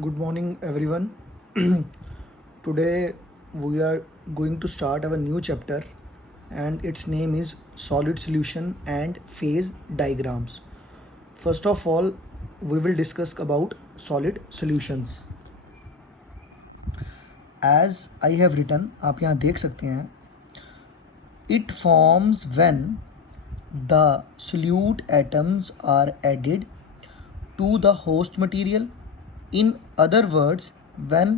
Good morning, everyone. Today we are going to start our new chapter, and its name is Solid Solution and Phase Diagrams. First of all, we will discuss about solid solutions. As I have written, आप यहाँ देख सकते हैं, it forms when the solute atoms are added to the host material. In other words, when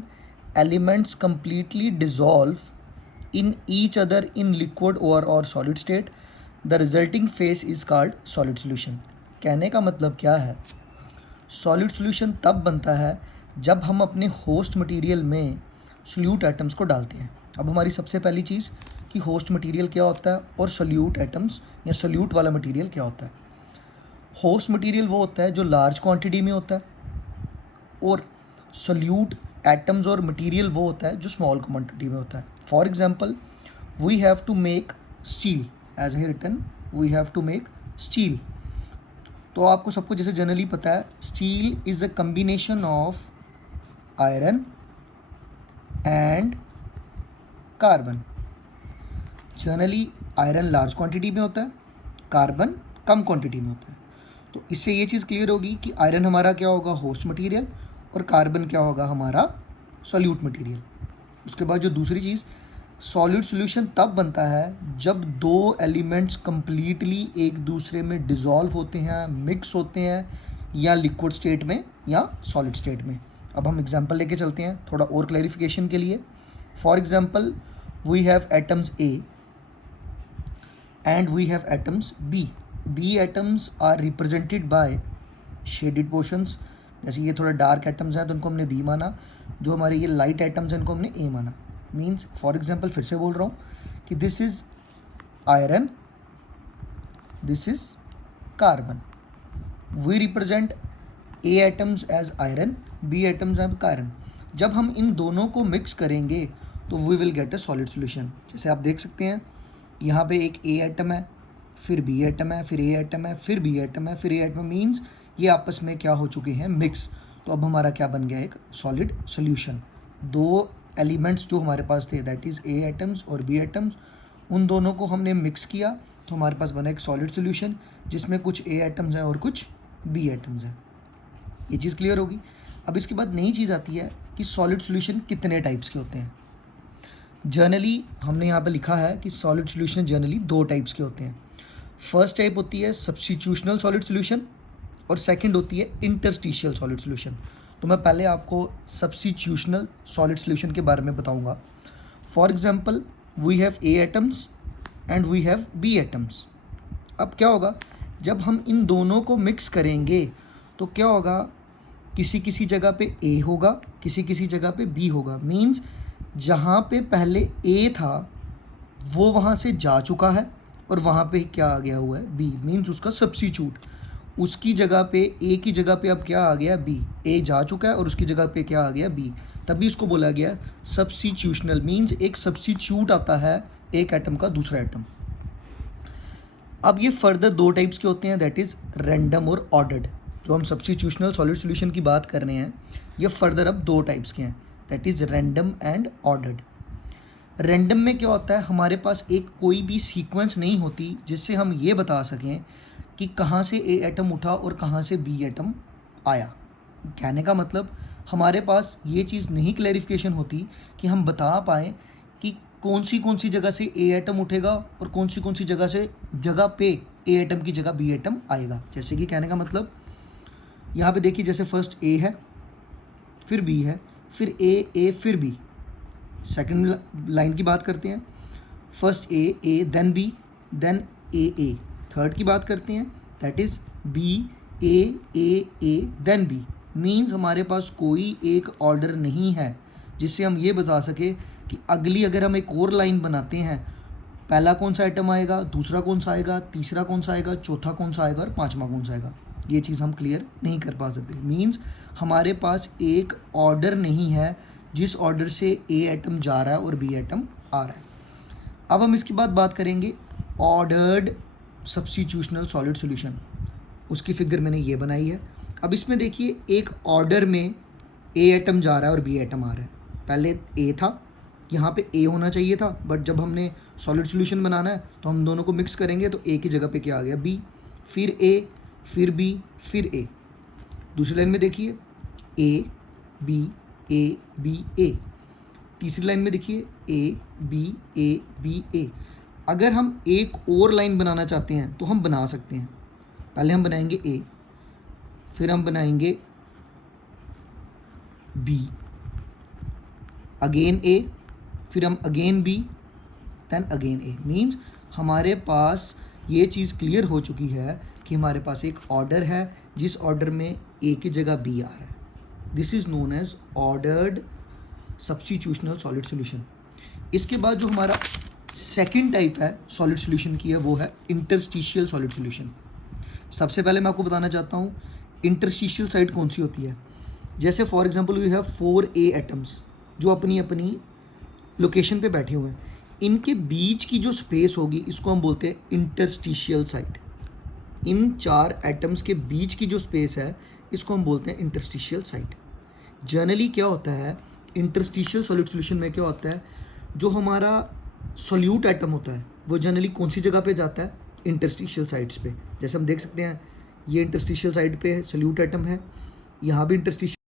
elements completely dissolve in each other in liquid or solid state, the resulting phase is called solid solution. कहने का मतलब क्या है? Solid solution तब बनता है जब हम अपने होस्ट मटेरियल में सोल्यूट एटम्स को डालते हैं. अब हमारी सबसे पहली चीज़ कि होस्ट मटेरियल क्या होता है और सोल्यूट एटम्स या सोल्यूट वाला मटेरियल क्या होता है. होस्ट मटेरियल वो होता है जो लार्ज क्वांटिटी में होता है, और सोल्यूट एटम्स और मटेरियल वो होता है जो स्मॉल क्वांटिटी में होता है. For example, we have to make steel. As I written, we have to make steel. तो आपको सबको जैसे जनरली पता है, steel is a combination of iron and carbon. Generally iron large quantity में होता है, कार्बन कम क्वांटिटी में होता है. तो इससे ये चीज़ क्लियर होगी कि आयरन हमारा क्या होगा, होस्ट मटेरियल, और कार्बन क्या होगा, हमारा सॉल्यूट मटेरियल. उसके बाद जो दूसरी चीज़, सॉलिड सॉल्यूशन तब बनता है जब दो एलिमेंट्स कंप्लीटली एक दूसरे में डिज़ोल्व होते हैं, मिक्स होते हैं, या लिक्विड स्टेट में या सॉलिड स्टेट में. अब हम एग्जांपल लेके चलते हैं थोड़ा और क्लैरिफिकेशन के लिए. For example, we have atoms A and we have atoms B. B atoms are represented by shaded portions. जैसे ये थोड़ा डार्क एटम्स हैं तो उनको हमने बी माना, जो हमारे ये लाइट एटम्स हैं इनको हमने ए माना. मीन्स फॉर एग्जांपल फिर से बोल रहा हूँ कि this is iron, this is carbon. We represent A atoms as iron, B atoms as carbon. जब हम इन दोनों को मिक्स करेंगे तो we will get a solid solution. जैसे आप देख सकते हैं यहाँ पे एक ए एटम है, फिर बी एटम है, फिर ए एटम है, फिर बी एटम है, फिर ए एटम. मीन्स ये आपस में क्या हो चुके हैं, मिक्स. तो अब हमारा क्या बन गया, एक सॉलिड सॉल्यूशन. दो एलिमेंट्स जो हमारे पास थे, दैट इज़ ए एटम्स और बी एटम्स, उन दोनों को हमने मिक्स किया तो हमारे पास बना एक सॉलिड सॉल्यूशन जिसमें कुछ ए एटम्स हैं और कुछ बी एटम्स हैं. ये चीज़ क्लियर होगी. अब इसके बाद नई चीज़ आती है कि सॉलिड सॉल्यूशन कितने टाइप्स के होते हैं. जनरली हमने यहाँ पे लिखा है कि सॉलिड सॉल्यूशन जनरली दो टाइप्स के होते हैं. फर्स्ट टाइप होती है सब्स्टिट्यूशनल सॉलिड सॉल्यूशन, और सेकंड होती है इंटरस्टिशियल सॉलिड सॉल्यूशन. तो मैं पहले आपको सब्स्टिट्यूशनल सॉलिड सॉल्यूशन के बारे में बताऊंगा. For example, we have A atoms and we have B atoms. अब क्या होगा, जब हम इन दोनों को मिक्स करेंगे तो क्या होगा, किसी किसी जगह पे ए होगा, किसी किसी जगह पे बी होगा. मीन्स जहाँ पे पहले ए था वो वहाँ से जा चुका है और वहाँ पे क्या आ गया हुआ है, बी. मीन्स उसका सब्स्टिट्यूट, उसकी जगह पे ए की जगह पे अब क्या आ गया, बी. ए जा चुका है और उसकी जगह पे क्या आ गया, बी. तभी इसको बोला गया सब्स्टिट्यूशनल. मीन्स एक सब्स्टिट्यूट आता है एक एटम का दूसरा एटम. अब ये फर्दर दो टाइप्स के होते हैं, दैट इज़ रैंडम और ऑर्डर्ड. जो हम सब्स्टिट्यूशनल सॉलिड सॉल्यूशन की बात कर रहे हैं, ये फर्दर अब दो टाइप्स के हैं, that is random and ordered. Random में क्या होता है, हमारे पास एक कोई भी सीक्वेंस नहीं होती जिससे हम ये बता सकें कि कहाँ से ए एटम उठा और कहाँ से बी एटम आया. कहने का मतलब, हमारे पास ये चीज़ नहीं क्लैरिफिकेशन होती कि हम बता पाएँ कि कौन सी जगह से ए एटम उठेगा और कौन सी जगह पे ए एटम की जगह बी एटम आएगा. जैसे कि कहने का मतलब, यहाँ पे देखिए, जैसे फर्स्ट ए है, फिर बी है, फिर ए फिर बी. सेकंड लाइन की बात करते हैं, first A then B then A. Third की बात करते हैं, that is B A then B. Means हमारे पास कोई एक ऑर्डर नहीं है जिससे हम ये बता सके कि अगली अगर हम एक और लाइन बनाते हैं, पहला कौन सा आइटम आएगा, दूसरा कौन सा आएगा, तीसरा कौन सा आएगा, चौथा कौन सा आएगा और पांचवा कौन सा आएगा. ये चीज़ हम क्लियर नहीं कर पा सकते. मीन्स हमारे पास एक ऑर्डर नहीं है जिस ऑर्डर से ए एटम जा रहा है और बी एटम आ रहा है. अब हम इसके बाद बात करेंगे ऑर्डर्ड सब्स्टिट्यूशनल सॉलिड सॉल्यूशन. उसकी फिगर मैंने ये बनाई है. अब इसमें देखिए, एक ऑर्डर में ए एटम जा रहा है और बी एटम आ रहा है। पहले ए था, यहाँ पे ए होना चाहिए था, बट जब हमने सॉलिड सॉल्यूशन बनाना है तो हम दोनों को मिक्स करेंगे, तो ए की जगह पे क्या आ गया, बी, फिर ए, फिर बी, फिर ए। दूसरी लाइन में देखिए ए बी ए बी ए। तीसरी लाइन में देखिए ए बी ए। अगर हम एक और लाइन बनाना चाहते हैं तो हम बना सकते हैं। पहले हम बनाएंगे ए, फिर हम बनाएंगे बी, अगेन ए, फिर हम अगेन बी, देन अगेन ए। मीन्स हमारे पास ये चीज़ क्लियर हो चुकी है कि हमारे पास एक ऑर्डर है जिस ऑर्डर में ए की जगह बी आ रहा है। This is known as ordered substitutional solid solution. इसके बाद जो हमारा सेकंड टाइप है सॉलिड सॉल्यूशन की है वो है इंटरस्टिशियल सॉलिड सॉल्यूशन। सबसे पहले मैं आपको बताना चाहता हूँ इंटरस्टिशियल साइड कौन सी होती है। जैसे for example we have 4A atoms जो अपनी अपनी लोकेशन पे बैठे हुए हैं, इनके बीच की जो स्पेस होगी इसको हम बोलते हैं इंटरस्टिशियल साइड। इन 4 एटम्स के बीच की जो स्पेस है इसको हम बोलते हैं इंटरस्टिशियल साइड। जनरली क्या होता है इंटरस्टिशियल सॉलिड सॉल्यूशन में, क्या होता है जो हमारा सोल्यूट एटम होता है वो जनरली कौन सी जगह पे जाता है, इंटरस्टिशियल साइड्स पे। जैसे हम देख सकते हैं ये इंटरस्टिशियल साइड पे सोल्यूट एटम है, यहाँ भी इंटरस्टिशियल